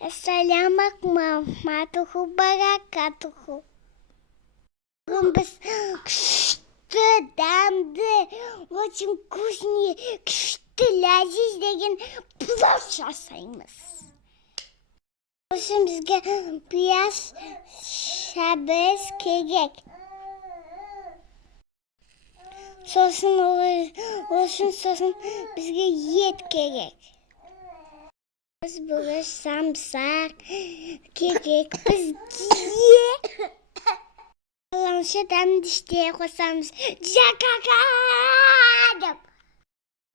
Assalamu alaikum barakatuhu. Bugün biz kıştı, damdı, очень вкусный, kıştı, leziz деген pilav жасаймыз. Sosun bizge biraz sabız керек. Sosun bizge et керек. Biz bugün samsak керек bizge. Salamşı dam dişteye koysamız jakakadım.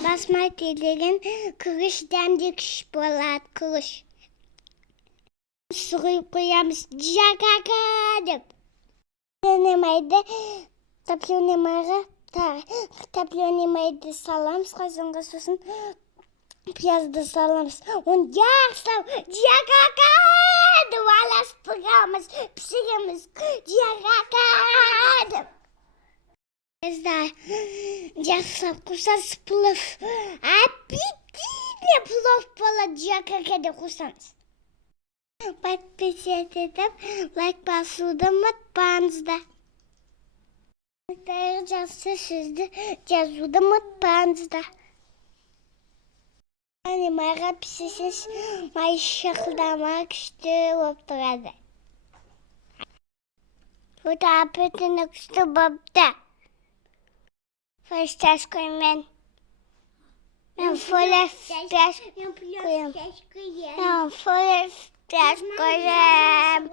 Basmati деген kırış demde kış bolat kırış. Suyu koyamız jakakadım. Немайды топленый майға топленый майды саламыз қазанға, сосын пиязды саламыз. Оны жақсылап jakakadım араластырамыз, пісіреміз jakakadım. Bizde жақсылап қусаңыз плов, аппетитный плов болады jakakadım қусаңыз. Подписывайтесь етіп, лайк басуды ұмытпаңыздар. Жақсы сөзді жазуды ұмытпаңыздар. Майға пісесіз, май шықылдама күшті болып тұрады. Өте апетіні күшті бопты. Форштаж қоймен. Мен форштаж қойым.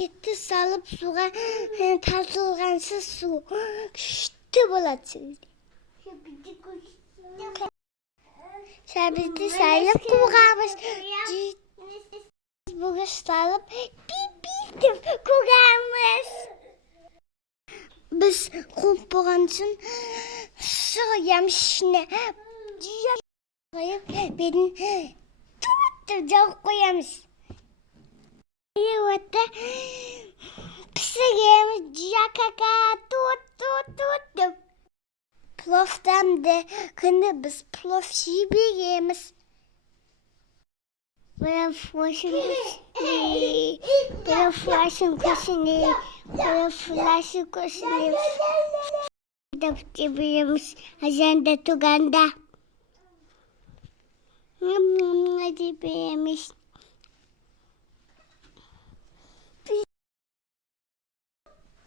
Етті салып суға тартылғансыз су күшті болады сөзде. Сәбізді салып қуғамыз. Бұғы салып пип-пип қуғамыз. Біз қуып болған үшін шығыямыз ішіне. Бетін жауып қоямыз. Өтті пісіреміз jakakadım. Plof'tamdı. Күні біз плов жібереміз. Плофлашын көшіне. Деп жібереміз азанда туғанда. Жібереміз.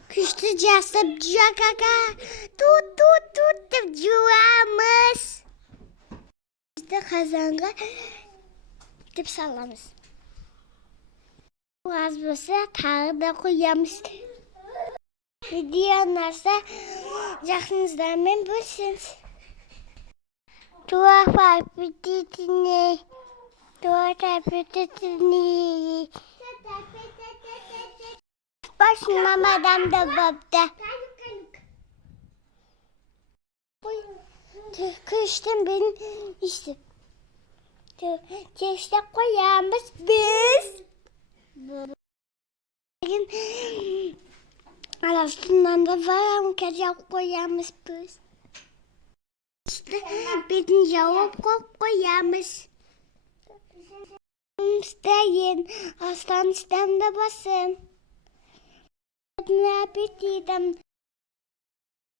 Күшті жасып jakakadım деп жуамыз. Бізді қазанға деп саламыз. Аз болса тағы да қоямыз. Видео ұнаса жақыныңыздармен бөлісіңіз. Туап аппетитный. Başın mamadan da bapta. Kıştım benim işte. Teşte koyamız biz. Arasından da var mı kacak koyamız biz. İşte benim cevap koyamız. İsteyin. Aslan istemde basın. Apetitem.